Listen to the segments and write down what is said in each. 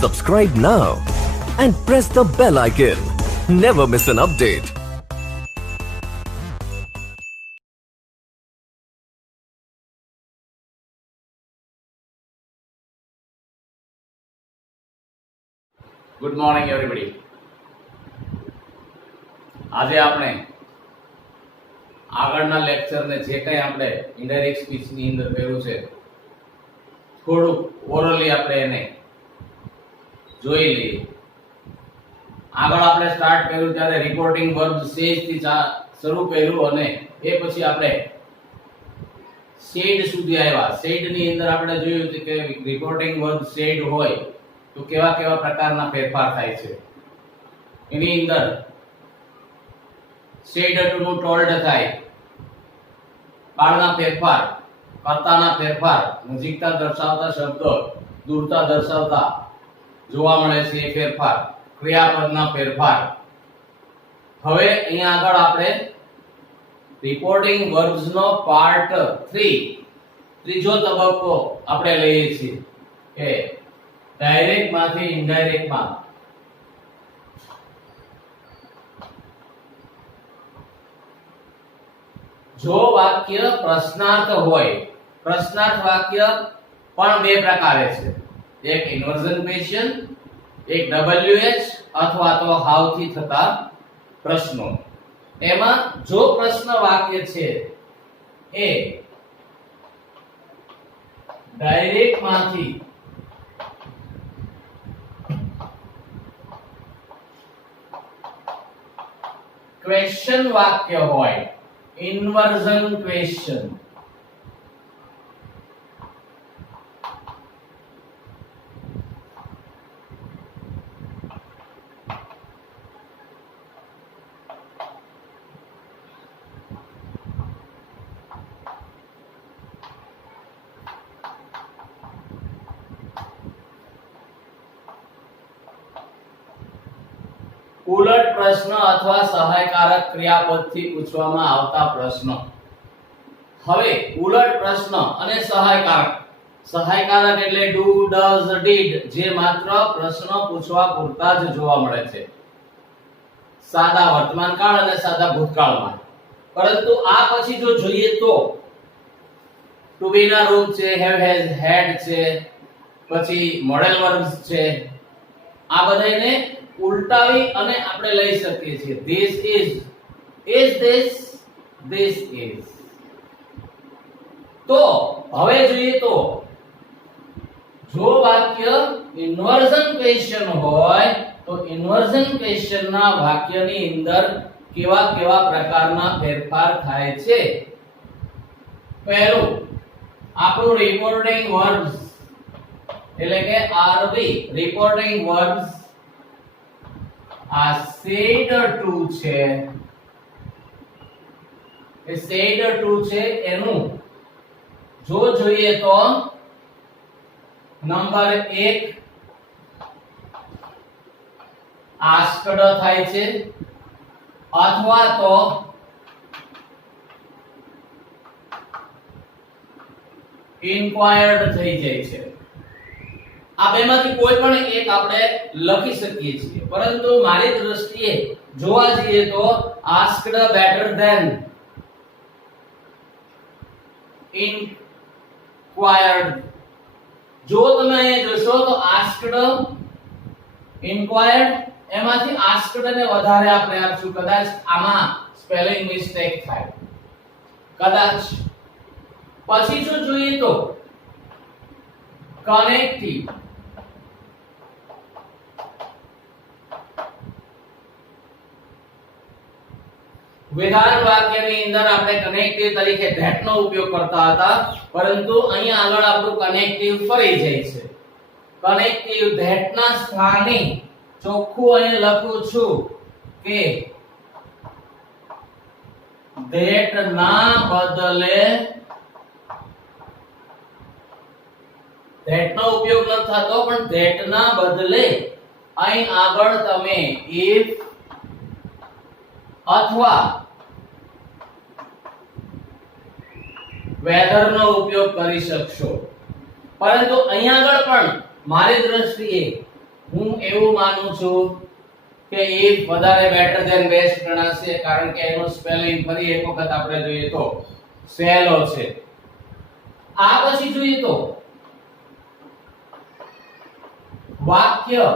Subscribe now and press the bell icon. Never miss an update. Good morning everybody. આજે આપણે આગળના લેક્ચરને જે કંઈ આપણે ઇનડાયરેક્ટ સ્પીચની અંદર કર્યું છે થોડુંક ઓરલી આપણે એને જોઈ લઈએ. આગળ આપણે સ્ટાર્ટ કર્યું ત્યારે રિપોર્ટિંગ વર્બ સેજ થી શરૂ કર્યું અને એ પછી આપણે સેડ સુધી આવ્યા. સેડ ની અંદર આપણે જોયું કે રિપોર્ટિંગ વર્બ સેડ હોય તો કેવા કેવા પ્રકારના ફેરફાર થાય છે. એની અંદર સેડ નું ટોલ્ડ થાય, કાળના ફેરફાર, કર્તાના ફેરફાર, નજીકતા દર્શાવતા શબ્દ દૂરતા દર્શાવતા જોવા મળે છે એ ફેરફાર, ક્રિયાપદના ફેરફાર. હવે અહીંયા આગળ આપણે રિપોર્ટિંગ વર્બ્સ નો પાર્ટ 3 ત્રીજો તબક્કો આપણે લઈએ છીએ કે ડાયરેક્ટ માંથી ઇનડાયરેક્ટ માં. જો વાક્ય પ્રશ્નાર્થ હોય, પ્રશ્નાર્થ વાક્ય પણ બે પ્રકારે છે. એક ઇન્વર્ઝન ક્વેશ્ચન, એક WH અથવા તો હાઉ થી થતા પ્રશ્નો. એમાં જો પ્રશ્ન વાક્ય છે એ ડાયરેક્ટ માંથી ક્વેશ્ચન વાક્ય હોય, ઇન્વર્ઝન ક્વેશ્ચન, ઉલટ પ્રશ્ન અથવા સહાયકારક ક્રિયાપદથી પૂછવામાં આવતા પ્રશ્નો. હવે ઉલટ પ્રશ્ન અને સહાયકારક. સહાયકારક એટલે ડુ, ડઝ, ડીડ જે માત્ર પ્રશ્ન પૂછવા પૂરતા જ જોવા મળે છે સાદા વર્તમાનકાળ અને સાદા ભૂતકાળમાં. પરંતુ આ પછી જો જોઈએ તો ટુ બી ના રૂપ છે, હેવ, હેઝ, હેડ છે, પછી મોડેલ વર્બ્સ છે. આ બધાને ઉલટાવી અને આપણે લઈ શકીએ છીએ. This is this, this is. તો હવે જોઈએ તો જો વાક્ય ઇન્વર્ઝન ક્વેશ્ચન હોય તો ઇન્વર્ઝન ક્વેશ્ચન ના વાક્યની અંદર કેવા કેવા પ્રકારના ફેરફાર થાય છે. પહેલું આપણું રિપોર્ટિંગ વર્બ્સ એટલે કે RV રિપોર્ટિંગ વર્બ્સ આ said to છે, એ said to છે એનું જો જોઈએ તો નંબર 1 asked થાય છે અથવા તો inquired થઈ જાય છે. આ બેમાંથી કોઈ પણ એક આપણે લખી શકીએ છીએ. પરંતુ મારી દ્રષ્ટિએ જોવા જઈએ તો asked better than inquired. જો તમે અહીંયા જોશો તો asked, inquired એમાંથી asked ને વધારે આપણે આપશું. કદાચ આમાં સ્પેલિંગ મિસ્ટેક થાય કદાચ. પછી જો જોઈએ તો કનેક્ટિવ. વિધાન વાક્યની અંદર આપણે કનેક્ટિવ તરીકે ધેટ નો ઉપયોગ કરતા હતા, પરંતુ અહીંયા આગળ આપણું કનેક્ટિવ ફરી જાય છે. કનેક્ટિવ ધેટ ના સ્થાને ચોખ્ખું અહીં લખું છું કે ધેટ ના બદલે, ધેટ નો ઉપયોગ ન થતો પણ ધેટ ના બદલે અહીં આગળ તમે if અથવા વેધર નો ઉપયોગ કરી શકશો. પરંતુ અહીંયા આગળ પણ મારી દ્રષ્ટિએ હું એવું માનું છું કે if વધારે બેટર ધેન બેસ્ટ ગણાશે, કારણ કે એનું સ્પેલિંગ ફરી એક વખત આપણે જોઈએ તો સહેલો છે. આ પછી જોઈએ તો વાક્ય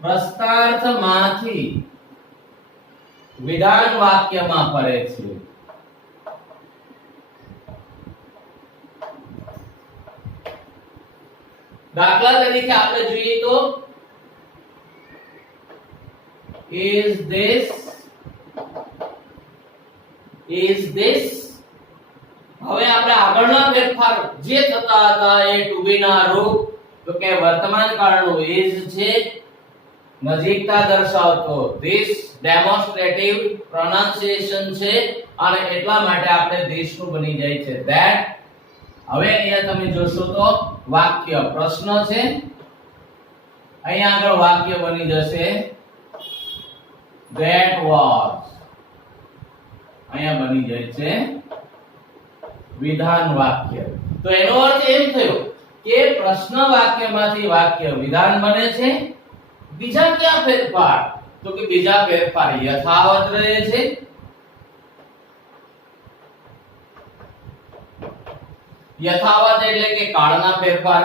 પ્રસ્તાર્થમાંથી વિધાન વાક્યમાં ફરે છે. દાખલા તરીકે આપણે જોઈએ તો is this હવે આપણે આગળના ફેરફાર જે થતા હતા એ to be ના રૂપ, તો કે વર્તમાન કાળનું is છે, નજીકતા દર્શાવતો this demonstrative pronunciation છે, અને એટલા માટે આપણે this નું બની જાય છે that. હવે અહીંયા તમે જોશો તો વાક્ય પ્રશ્ન છે, અહીંયા આગળ વાક્ય બની જશે that was, અહીંયા બની જાય છે વિધાન વાક્ય. તો એનો અર્થ એમ થયો કે પ્રશ્ન વાક્યમાંથી વાક્ય વિધાન બને છે. બીજા કયા ફેરફાર? તો કે બીજા ફેરફાર યથાવત રહે છે. યથાવત એટલે કે કાળના ફેરફાર,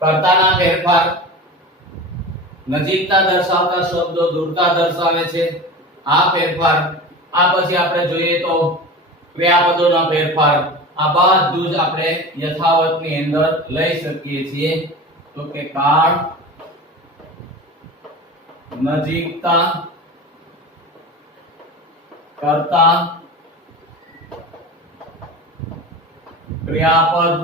કર્તાના ફેરફાર, નજીકતા દર્શાવતા શબ્દો દૂરતા દર્શાવે છે, આ ફેરફાર. આ પછી આપણે જોઈએ તો ક્રિયાપદોના ફેરફાર. આ બધું જ આપણે યથાવતની અંદર લઈ શકીએ છીએ. તો કે કાળ, નજીકતા, કર્તા, ક્રિયાપદ,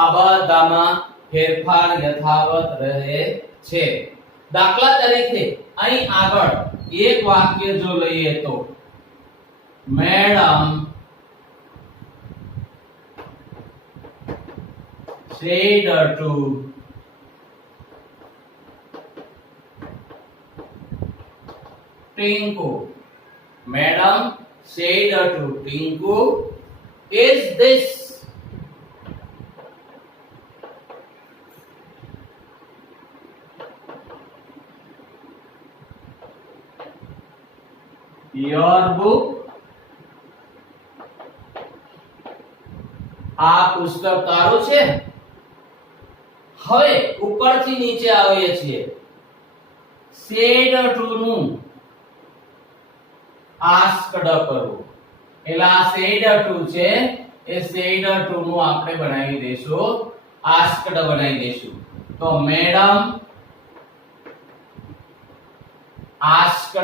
આ બધામાં ફેરફાર યથાવત રહે છે. દાખલા તરીકે અહીં આગળ એક વાક્ય જો લઈએ તો madam said to Tinku. Madam said to Tinku, is this your book? આ પુસ્તક તારું છે. હવે ઉપરથી નીચે આવીએ છીએ. said to નું asked કરું. એટલે આ said to છે એ said to નું આપણે બનાવી દેશું asked બનાવી દેશું. તો મેડમ asked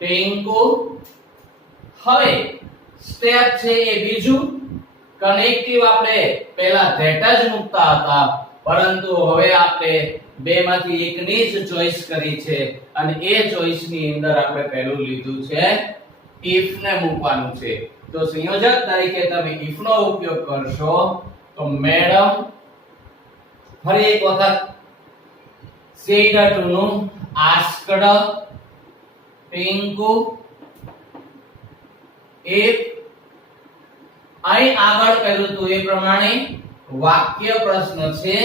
પિંકુ. હવે સ્ટેપ છે એ બીજું. કનેક્ટિવ આપણે પહેલા ધેટ જ મૂકતા હતા, પરંતુ હવે આપણે બેમાંથી એકની જ ચોઈસ કરી છે, અને એ ચોઈસ ની અંદર આપણે પહેલું લીધું છે if ને મૂકવાનું છે. તો સંયોજક તરીકે તમે if નો ઉપયોગ કરશો તો મેડમ ફરી એક વખત said to નું asked પિંકુ if. અહીં આગળ પહેલું તો એ પ્રમાણે વાક્ય પ્રશ્ન છે,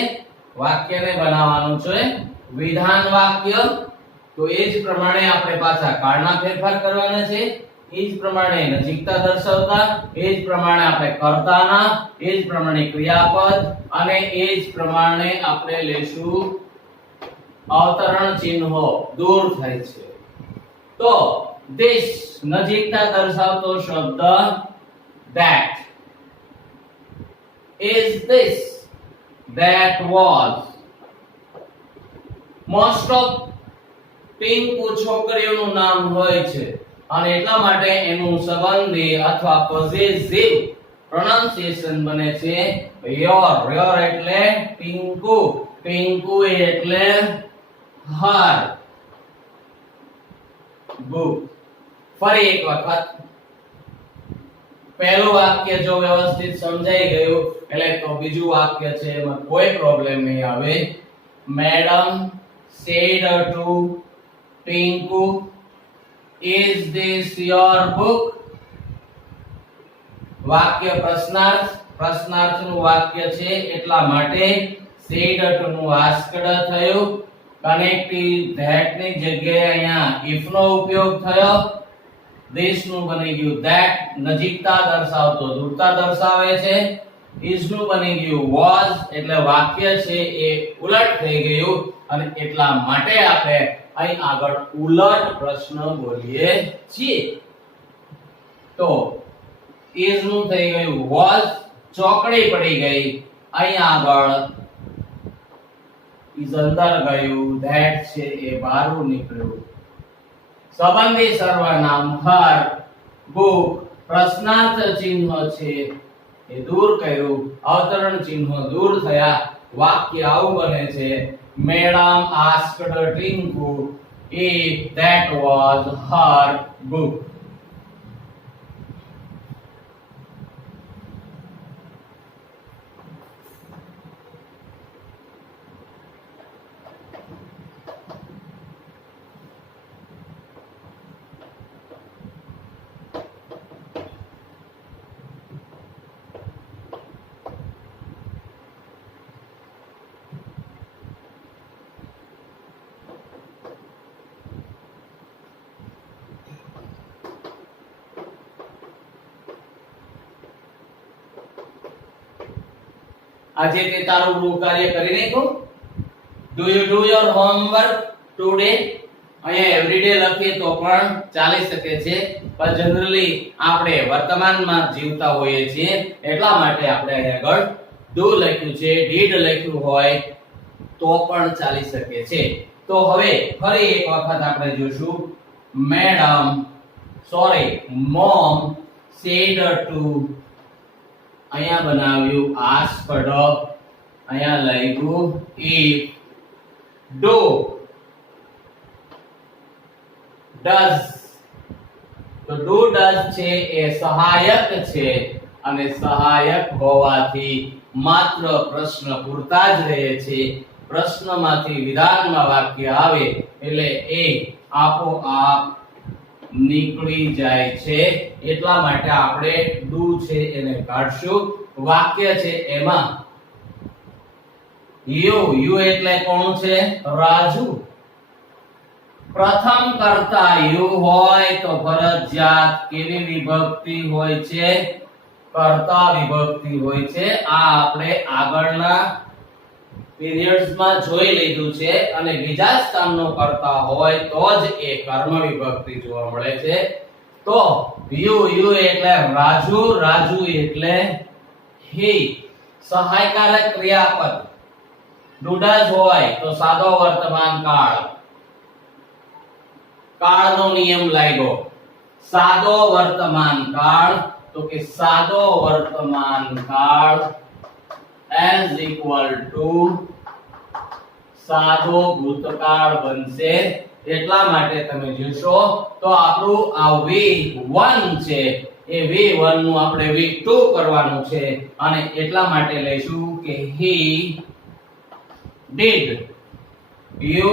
વાક્યને બનાવવાનું છે વિધાન વાક્ય. તો એ જ પ્રમાણે આપણે પાછા કાળના ફેરફાર કરવાના છે, એ જ પ્રમાણે નજીકતા દર્શાવતા, એ જ પ્રમાણે આપણે કર્તાના, એ જ પ્રમાણે ક્રિયાપદ, અને એ જ પ્રમાણે આપણે લેશું અવતરણ ચિહ્નો દૂર થાય છે. તો this નજીકતા દર્શાવતો શબ્દ that, is this, that was. most of Pinku છોકરીઓનું નામ હોય છે, અને એટલા માટે એનું સંબંધી અથવા પોઝેસિવ પ્રોનાઉન્સિએશન બને છે your. your એટલે પિંકુ, પિંકુ એટલે her book. ફરી એક વખત પહેલું વાક્ય જો વ્યવસ્થિત સમજાઈ ગયું એટલે તો બીજું વાક્ય છે એમાં કોઈ પ્રોબ્લેમ નહીં આવે. Madam said to Tinku, is this your book? વાક્ય પ્રશ્નાર્થ પ્રશ્નાર્થનું વાક્ય છે એટલા માટે said નું આસ્કડ થયું. કનેક્ટિવ that ની જગ્યાએ અહીંયા if નો ઉપયોગ થયો. this નું બની ગયું that, નજીકતા દર્શાવતો દૂરતા દર્શાવે છે. is નું બની ગયું was, એટલે વાક્ય છે એ ઉલટ થઈ ગયું અને એટલા માટે આપણે અહીં આગળ ઉલટ પ્રશ્ન બોલીએ છીએ. તો is નું થઈ ગયું was, ચોકડી પડી ગઈ. અહીં આગળ is અંદર ગયું, that છે એ બહાર નીકળ્યું. સંબંધી સર્વનામ her book, પ્રશ્નાર્થ ચિહ્ન છે એ દૂર કર્યું, અવતરણ ચિહ્નો દૂર થયા. વાક્ય આવું બને છે madam asked Tinku if that was her book. આજે તે તારું ગૃહ કાર્ય કરી નાખ્યું? Do you do your homework today? અહીંયા એવરીડે લખીએ તો પણ ચાલી શકે છે, પણ જનરલી આપણે વર્તમાનમાં જીવતા હોઈએ છીએ એટલા માટે આપણે અહીંયા આગળ do લખ્યું છે, did લખ્યું હોય તો પણ ચાલી શકે છે. તો હવે ફરી એક વખત આપણે જોશું. mom said to, અહીંયા બનાવ્યું asked, અહીંયા લખ્યું if. do does, તો do does છે એ સહાયક છે અને સહાયક હોવાથી માત્ર પ્રશ્ન પૂરતા જ રહે છે. પ્રશ્નમાંથી વિધાનમાં વાક્ય આવે એટલે એ આપોઆપ નીકળી જાય છે. એટલા માટે આપણે do છે એને કાઢશું. વાક્ય છે એમાં you એટલે કોણ છે? રાજુ. પ્રથમ કર્તા you હોય તો ફરજિયાત કેવી વિભક્તિ હોય છે? કર્તા વિભક્તિ હોય છે. આ આપણે આગળના પીરિયડ્સમાં જોઈ લીધું છે અને બીજા સ્થાનનો કર્તા હોય તો જ એ કર્મ વિભક્તિ જોવા મળે છે. તો you એટલે રાજુ, રાજુ એટલે he. સહાયકારક ક્રિયાપદ does હોય તો સાદો વર્તમાન કાળ. કાળનો નિયમ લાગ્યો. સાદો વર્તમાન કાળ, તો કે સાદો વર્તમાન કાળ as equal to સાદો ભૂતકાળ બનશે. એટલા માટે તમે જોશો તો આપણું આ V1 છે એ V1 નું આપણે V2 કરવાનું છે અને એટલા માટે લઈશું કે he did. you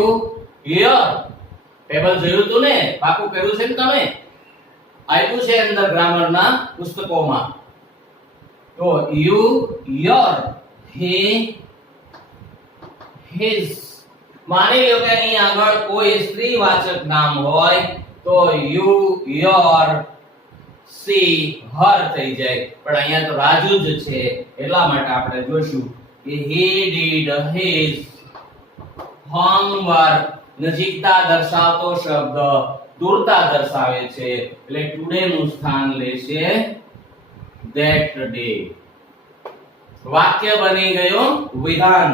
your table જોયું તું ને? પાકું કર્યું છે ને તમે? આપ્યું છે અંદર ગ્રામરના પુસ્તકોમાં. તો you your, he his. માની લો કે અહીં આગળ કોઈ સ્ત્રીવાચક નામ હોય તો you your, she her થઈ જાય, પણ અહીંયા તો રાજુ જ છે એટલા માટે આપણે જોશું કે he did his homework. નજીકતા દર્શાવતો શબ્દ દૂરતા દર્શાવે છે એટલે ટુડે નું સ્થાન લેશે that day. વાક્ય બની ગયું વિધાન.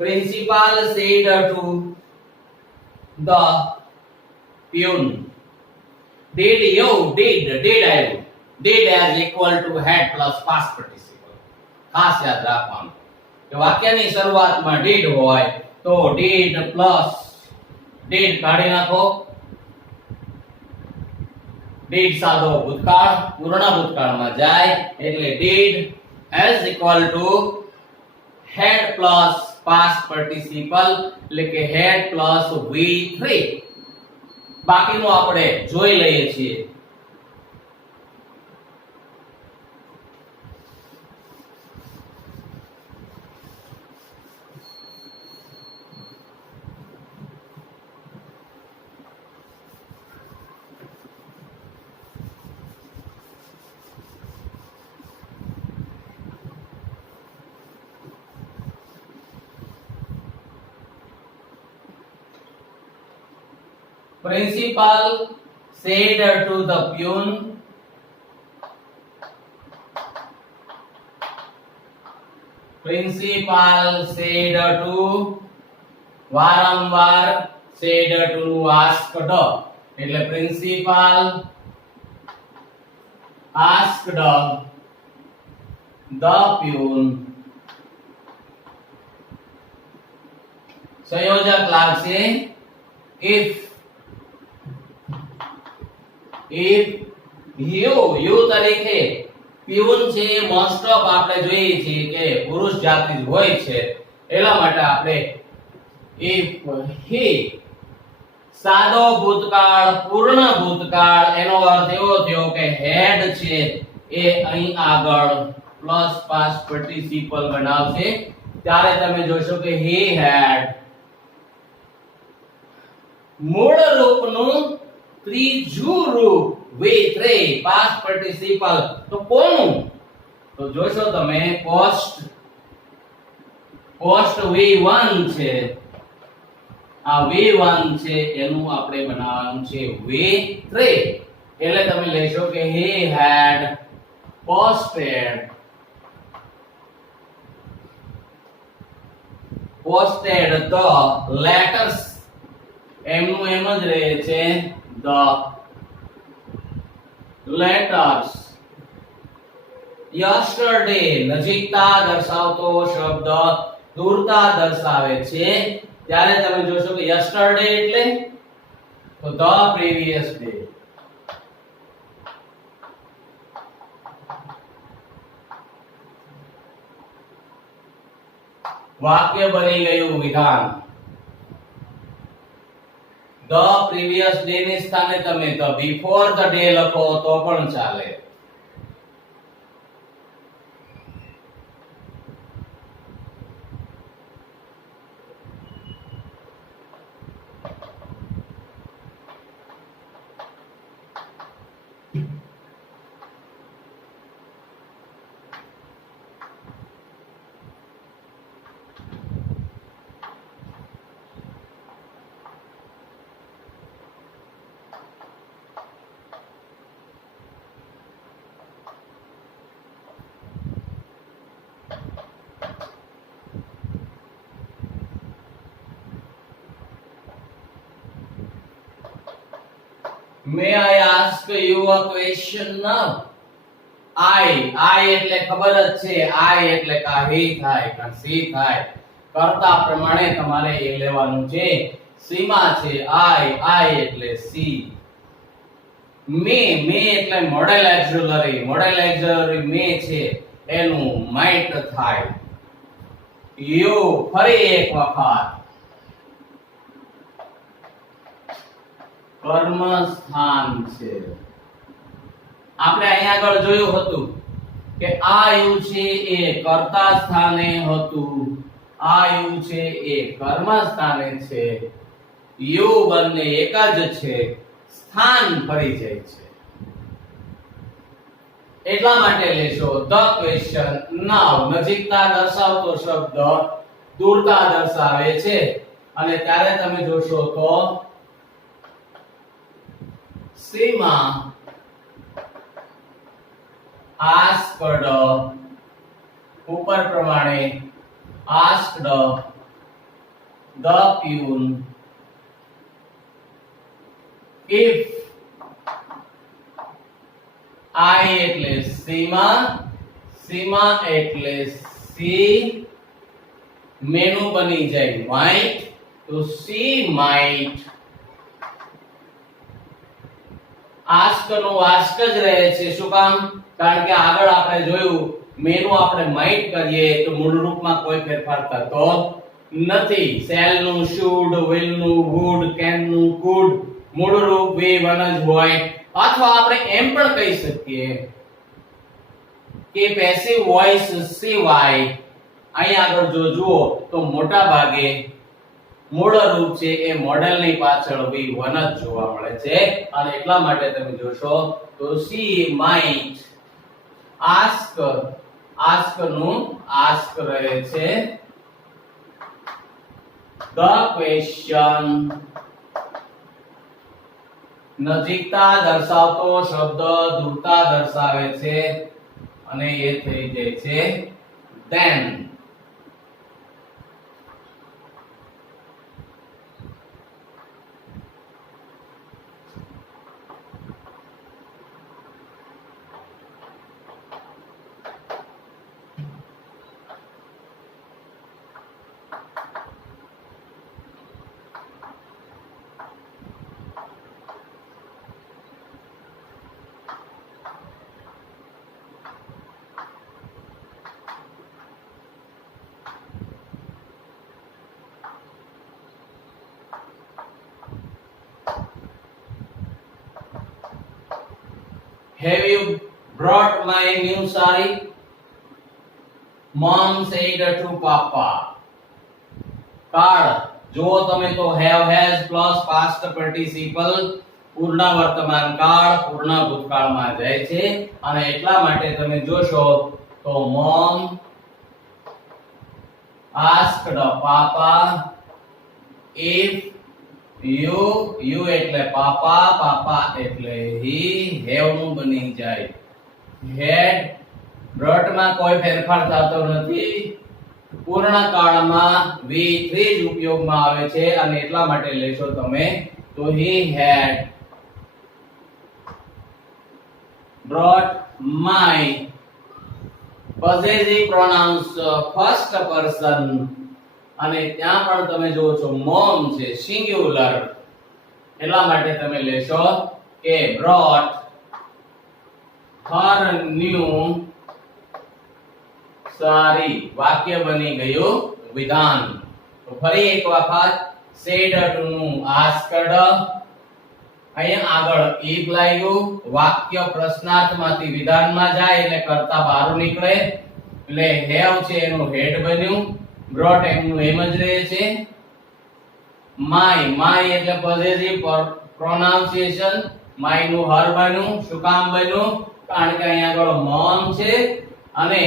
Principal said to the peon. Did આવ્યું. Did as equal to had plus past participle. ખાસ યાદ રાખવાનું કે વાક્યની શરૂઆતમાં did હોય તો did plus did કાઢી નાખો. did સાદો ભૂતકાળ પૂર્ણ ભૂતકાળમાં જાય એટલે did as equal to had plus past participle એટલે કે had plus v3. બાકીનું આપણે જોઈ લઈએ છીએ. Principal said to the peon, principal said to વારંવાર said to asked એટલે principal asked the peon. સંયોજક લાગશે if you તરીકે પ્યુન છે મોસ્ટ ઓફ આપણે જોઈએ છીએ કે પુરુષ જાતિ જ હોય છે એટલા માટે આપણે if he સાદો ભૂતકાળ પૂર્ણ ભૂતકાળ એનો અર્થ એવો થયો કે had છે એ અહીં આગળ પ્લસ પાસ્ટ પાર્ટિસિપલ બનાવશે ત્યારે તમે જોશો કે he had મૂળ રૂપનું ત્રીજું રૂપ v3 past participle તો કોનું તો જોશો તમે post v1 છે આ v1 છે એનું આપણે બનાવવાનું છે v3 એટલે તમે લેશો કે he had posted the letters એમનું એમ જ રહે છે the letters yesterday નજીકતા દર્શાવતો શબ્દ દૂરતા દર્શાવે છે ત્યારે તમે જોશો કે yesterday એટલે તો the previous day. વાક્ય બની ગયું વિધાન. the previous day ની સ્થાને તમે the before the day લખો તો પણ ચાલે. May I ask you a question now? I એટલે ખબર જ છે I એટલે કા he થાય કા she થાય કરતા પ્રમાણે તમારે એ લેવાનું છે. સીમા છે I એટલે she. may એટલે મોડેલ એક્ઝિલરી may છે એનું might થાય. you ફરી એક વખત કર્મસ્થાન છે. આપણે અહીંયા આગળ જોયું હતું કે આ યુ છે એ કર્તા સ્થાને હતું, આ યુ છે એ કર્મ સ્થાને છે. યુ બંને એક જ છે, સ્થાન ફરી જાય છે. એટલા માટે લેશો ધ ક્વેશ્ચન નાઉ. નજીકતા દર્શાવતો શબ્દ દૂરતા દર્શાવે છે અને ત્યારે તમે જોશો તો સીમા આસ્કડ ઉપર પ્રમાણે asked the pune. If I એટલે સીમા, સીમા એટલે સી, મેનુ બની જાય might, તો she might. ask no ask જ રહે છે, શું કામ? કારણ કે આગળ આપણે જોયું મેનુ આપણે might કરીએ તો મૂળ રૂપમાં કોઈ ફેરફાર થતો નથી. shall નું should, will નું would, can નું could, મૂળ રૂપ V1 જ હોય. અથવા આપણે એમ પણ કહી શકીએ કે પેસિવ વોઇસ સિવાય અહીં આગળ જો જુઓ તો મોટા ભાગે મૂળ રૂપ છે એ મોડેલની પાછળ V1 જ જોવા મળે છે, અને એટલા માટે તમે જોશો તો she might ask, ask નું ask રહે છે, the question, નજીકતા દર્શાવતો શબ્દ દૂરતા દર્શાવે છે અને એ થઈ જાય છે then. Have you brought my new sari? Mom said to Papa. કાળ જો તમે તો have has plus past participle પૂર્ણ વર્તમાન કાળ પૂર્ણ ભૂતકાળમાં જાય છે, અને એટલા માટે તમે જોશો તો mom asked Papa if you એટલે પાપા, પાપા એટલે he, have નું બની જાય had. brought માં કોઈ ફેરફાર થતો નથી, પૂર્ણ કાળમાં V3 જ ઉપયોગમાં આવે છે, અને એટલા માટે લેશો તમે તો he had brought my. possessive pronouns first person, અને ત્યાં પણ તમે જોવો છો mom છે સિંગ્યુલર, એટલા માટે તમે લેશો કે brought her new sari. વાક્ય બની ગયું વિધાન. તો ફરી એક વખત said to નું asked, અહીંયા આગળ if લાગ્યું, વાક્ય પ્રશ્નાર્થમાંથી વિધાનમાં જાય એટલે કરતા બહાર નીકળે, એટલે have છે એનું head બન્યું, brought એમનું એમ જ રહે છે. my એટલે possessive pronunciation, my નું her બન્યું, શું કામ બન્યું? કારણ કે અહીંયા આગળ mom છે અને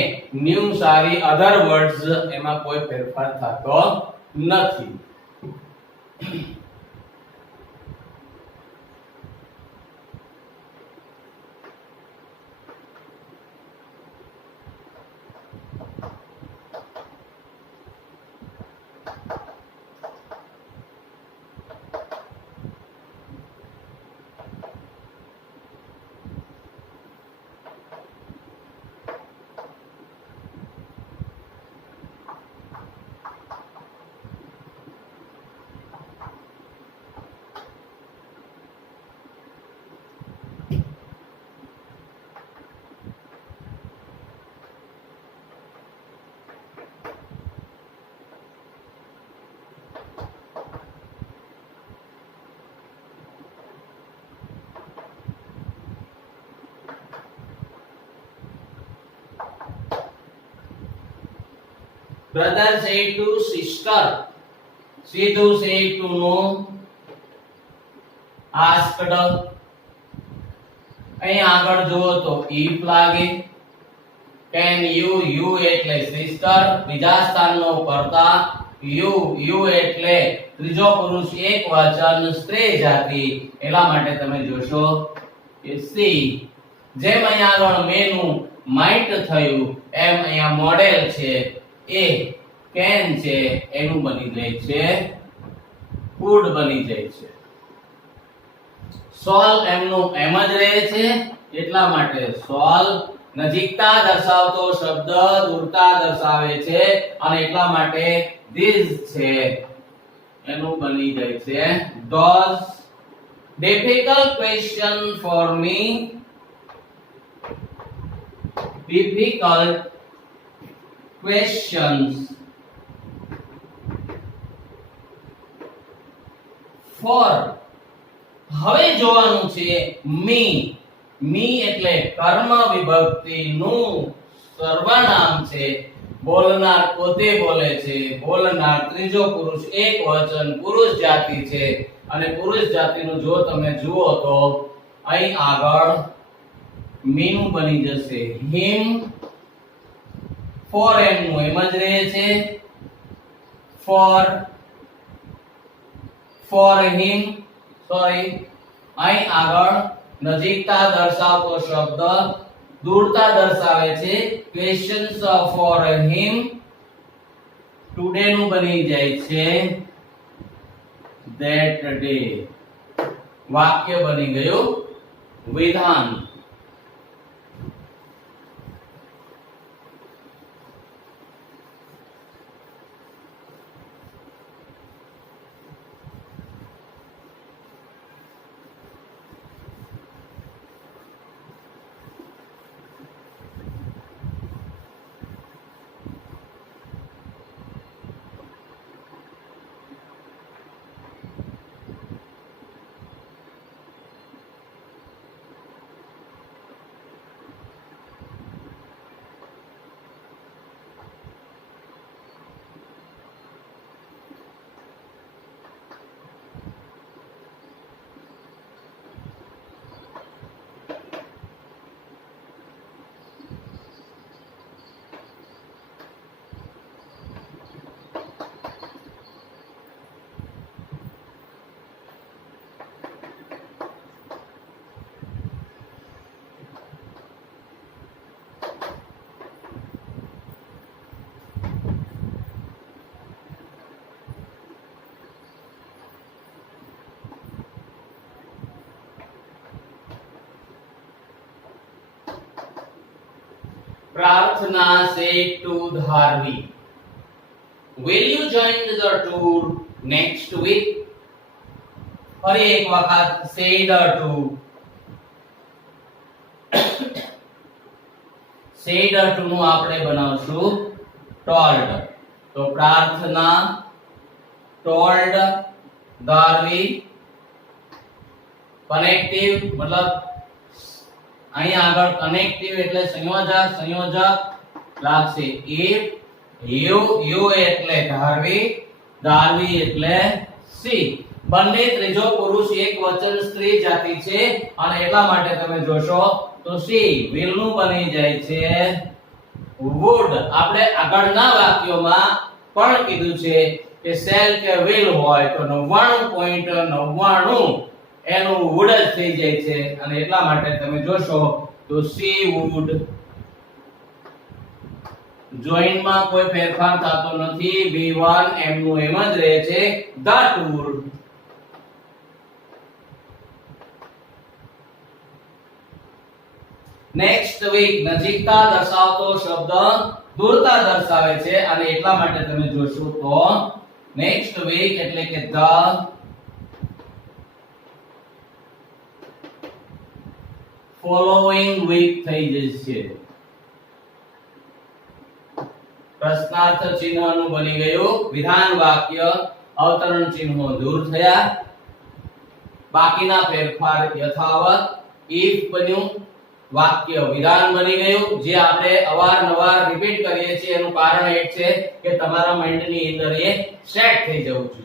new સારી other words એમાં કોઈ ફેરફાર થતો નથી. Brother said to sister, Sidhu said to no, asked. અહીં આગળ જુઓ તો if લાગે, can you એટલે sister, બીજા સ્થાનનો કર્તા, you એટલે ત્રીજો પુરુષ એકવચન સ્ત્રી જાતિ, એટલા માટે તમે જોશો કે she. જેમ અહીં આગળ મેનું might થયું એમ અહીંયા મોડેલ છે એ can છે એનું બની જાય છે would બની જાય છે. સોલ એમનું એમ જ રહે છે એટલા માટે સોલ નજીકતા દર્શાવતો શબ્દ દૂરતા દર્શાવે છે અને એટલા માટે ધીસ છે એનું બની જાય છે does. Difficult question for me. Difficult questions for. હવે જોવાનું છે મી એટલે કર્મ વિભક્તિ નું સર્વનામ છે. બોલનાર પોતે બોલે છે. બોલનાર ત્રીજો પુરુષ એક વચન પુરુષ જાતિ છે અને પુરુષ જાતિનું જો તમે જુઓ તો અહીં આગળ મી નું બની જશે him. for એમનું એમ જ રહે છે for him. સોરી, અહીં આગળ નજીકતા દર્શાવતો શબ્દ દૂરતા દર્શાવે છે. questions for him today નું બની જાય છે that day. વાક્ય બની ગયું વિધાન. Prarthana said to Dharvi, will you join the tour next week? ફરી એક વખત said to said to નું આપણે બનાવશું told. તો પ્રાર્થના told Dharvi. કનેક્ટિવ મતલબ અહીં આગળ કનેક્ટિવ એટલે સંયોજક લાગશે. if you એટલે ધારવી એટલે સી. બંને ત્રીજો પુરુષ એક વચન સ્ત્રી જાતિ છે અને એટલા માટે તમે જોશો તો સી will નું બની જાય છે would. આપણે આગળના વાક્યોમાં પણ કીધું છે કે shall કે will હોય તો 99.99 એનું would જ થઈ જાય છે અને એટલા માટે તમે જોશો તો she would. જોઈન માં કોઈ ફેરફાર થતો નથી. v1 એમનું એમ જ રહે છે the tour. નેક્સ્ટ વીક નજીકતા દર્શાવતો શબ્દ દૂરતા દર્શાવે છે અને એટલા માટે તમે જોશો તો નેક્સ્ટ વીક એટલે કે the following week થઈ જશે. પ્રશ્નાર્થ ચિહ્નનું બની ગયું વિધાન વાક્ય. અવતરણ ચિહ્નો દૂર થયા. બાકીના ફેરફાર યથાવત. if બન્યું વાક્ય વિધાન બની ગયું. જે આપણે અવારનવાર રિપીટ કરીએ છીએ એનું કારણ એ છે કે તમારા માઇન્ડની અંદર એ સેટ થઈ જવું જોઈએ.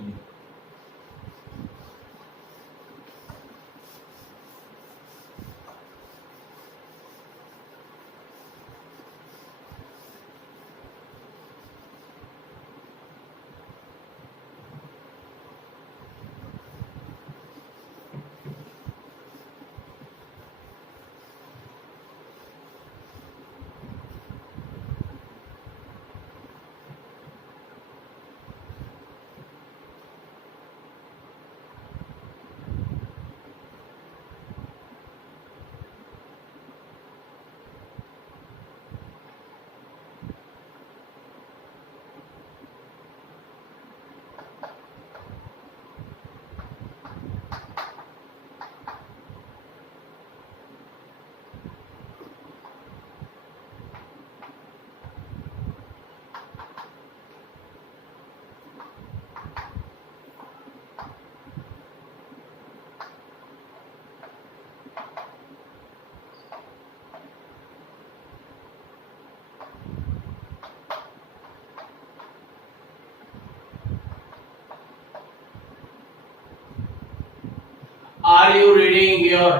Are you reading your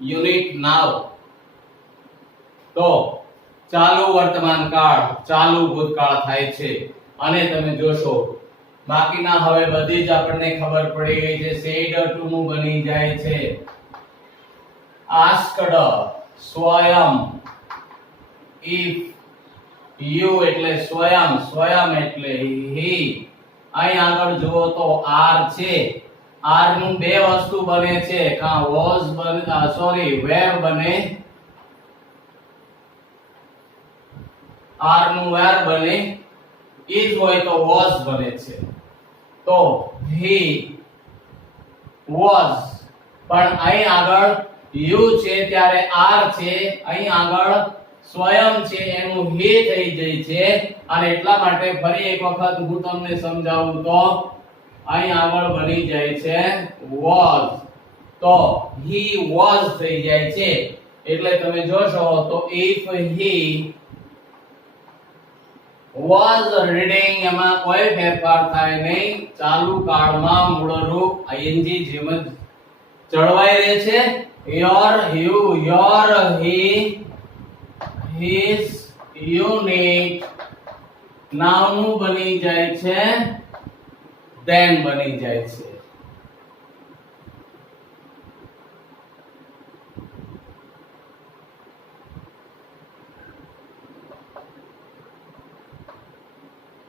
unit now? તો ચાલુ વર્તમાન કાળ ચાલુ ભૂતકાળ થાય છે અને તમે જોશો બાકીના હવે બધી જ આપણને ખબર પડી ગઈ છે. said to નું બની જાય છે asked સ્વયં, if you એટલે સ્વયં, સ્વયં એટલે he. અહીં આગળ જુઓ તો r છે, r નું બે વસ્તુ બને છે, કા was બને where બને, r નું where બને, is હોય તો was બને છે. તો he was, પણ અહીં આગળ you છે ત્યારે r છે, અહીં આગળ સ્વયં છે એનું he થઈ જાય છે અને એટલા માટે ફરી એક વખત હું તમને સમજાવું તો અહીં આગળ બની જાય છે was. તો he was થઈ જાય છે એટલે તમે જોશો તો if he was reading એમાં કોઈ ફેરફાર થાય નહીં, ચાલુ કાળમાં મૂળરૂપ ing જેમ જ જળવાઈ રહે છે. your, you, your, he, his, unit now નું બની જાય છે then બની જાય છે.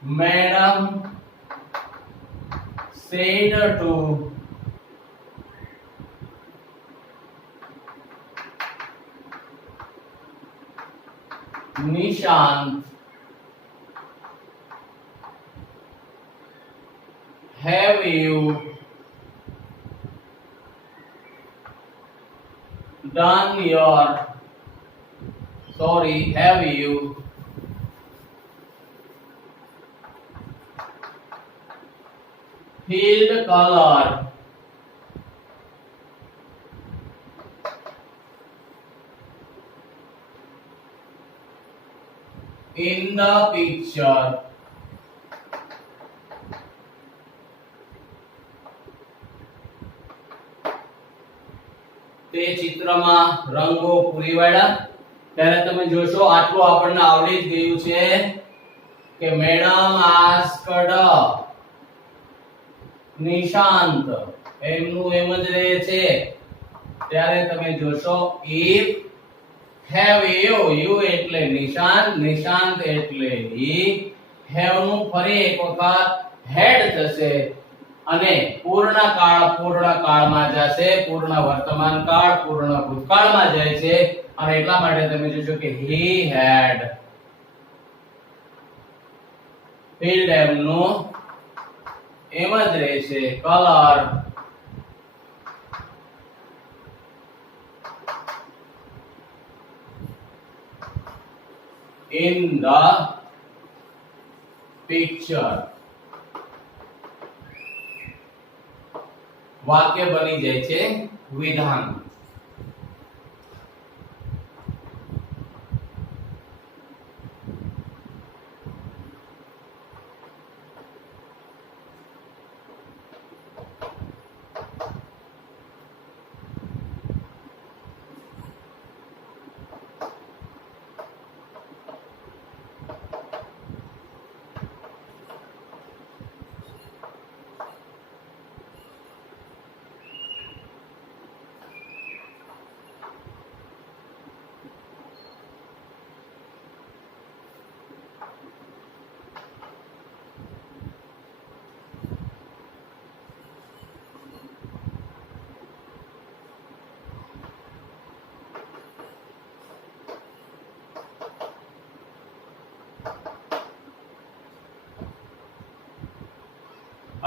Madam said to Nishant, have you done your have you filled color in the picture? તે ચિત્રમાં રંગો પૂરી વાળા ત્યારે તમે જોશો આટલું આપણને આવડી જ ગયું છે કે મેડમ આસ્કડ નિશાંત એમનું એમ જ રહે છે. ત્યારે તમે જોશો if have you એટલે નિશાંત, નિશાંત એટલે he, have નું ફરી એક વખત had થશે અને પૂર્ણ કાળમાં જશે, પૂર્ણ વર્તમાન કાળ પૂર્ણ ભૂતકાળમાં જાય છે અને એટલા માટે તમે જોશો કે he had filled એમનું એમ જ રહેશે color in the picture. વાક્ય બની જાય છે વિધાન.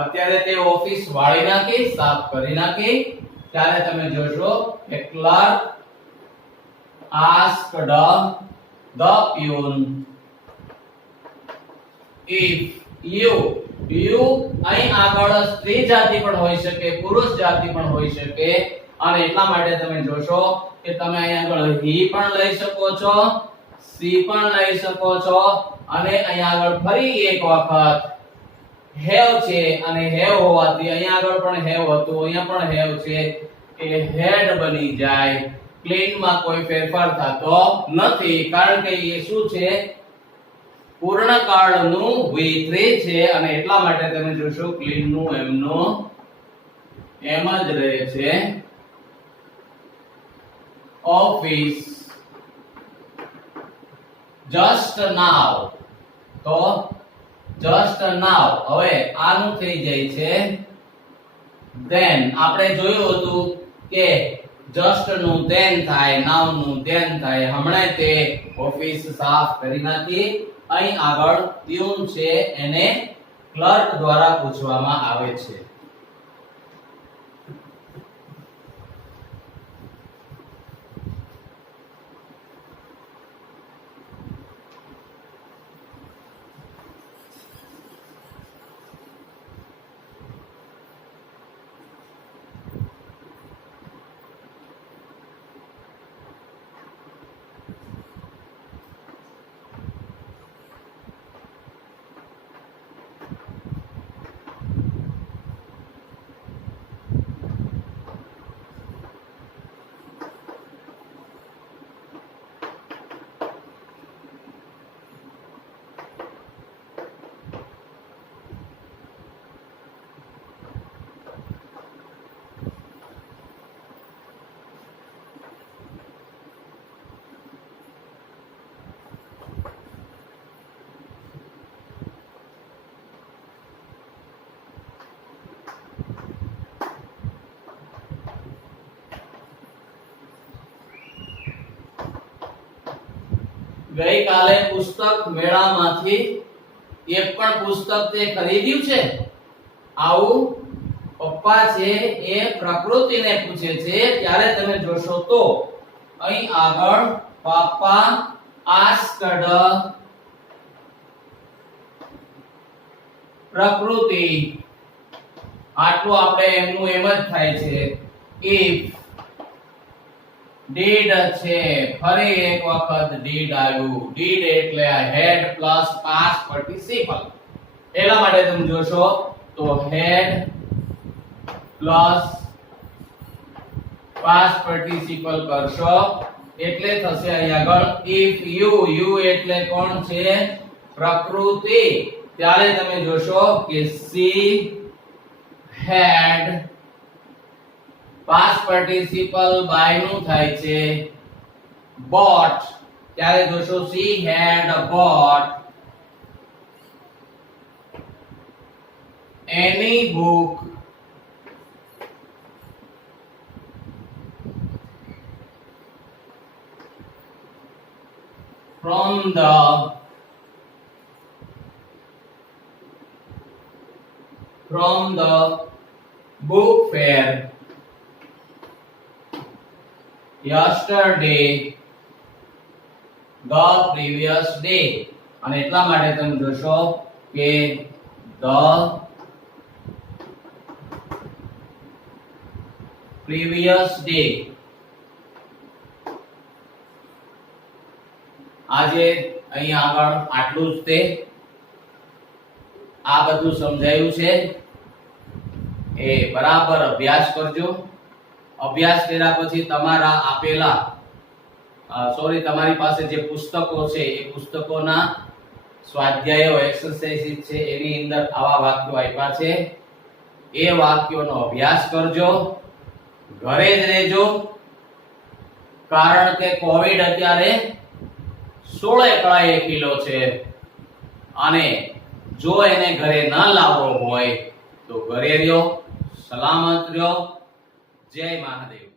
અત્યારે તે ઓફિસ વાળી નાખી, સાફ કરી નાખી. ત્યારે તમે જોશો કે clerk asked the peon if you અહીં આગળ સ્ત્રી જાતિ પણ હોઈ શકે, પુરુષ જાતિ પણ હોઈ શકે અને એટલા માટે તમે જોશો કે તમે અહીં આગળ he પણ લઈ શકો છો, she પણ લઈ શકો છો અને અહીં આગળ ફરી એક વખત હેવ છે અને હેવ હોવાથી અહીંયા આગળ પણ હેવ હતું, અહીંયા પણ હેવ છે, એ હેડ બની જાય. ક્લીન માં કોઈ ફેરફાર થતો નથી કારણ કે એ શું છે, પૂર્ણકાળનું V3 છે અને એટલા માટે તમે જોશો ક્લીન નું એમનું એમ જ રહે છે. ઓફિસ જસ્ટ નાવ, તો જસ્ટ નાવ હવે આનું થઈ જાય છે then. આપણે જોયું હતું કે જસ્ટ નું then થાય, નાવ નું then થાય. હમણાં તે ઓફિસ સાફ કરી નાખી. અહીં આગળ ટ્યુન છે એને ક્લર્ક દ્વારા પૂછવામાં આવે છે. ગઈકાલે પુસ્તક મેળામાંથી એક પણ પુસ્તક તે ખરીદ્યું છે? આવું પપ્પા છે એ પ્રકૃતિને પૂછે છે ત્યારે તમે જોશો તો અહીં આગળ પપ્પા asked પ્રકૃતિ, આટલું આપણે એમનું એમ જ થાય છે. if did છે, ફરી એક વખત did આવ્યું. did એટલે had પ્લસ past participle. એટલા માટે તમે જોશો તો had પ્લસ past participle કરશો એટલે થશે અહીં આગળ if you એટલે કોણ છે? પ્રકૃતિ. ત્યારે તમે જોશો કે she had past participle by નું થાય છે bought. ત્યારે જોશો she had bought any book from the book fair yesterday, the previous day. અને એટલા માટે તમે જોશો કે the previous day. આજે અહીં આગળ આટલું જ તે આ બધું સમજાયું છે એ બરાબર અભ્યાસ કરજો. અભ્યાસ કર્યા પછી તમારા આપેલા તમારી પાસે જે પુસ્તકો છે એ પુસ્તકોના સ્વાધ્યાયો એક્સરસાઇઝ છે એની અંદર આવા વાક્યો આપ્યા છે. એ વાક્યોનો અભ્યાસ કરજો, ઘરે જ રહેજો કારણ કે કોવિડ અત્યારે 16 કળાએ કિલો છે અને જો એને ઘરે ન લાવવો હોય તો ઘરે રહ્યો, સલામત રહ્યો. જય મહાદેવ.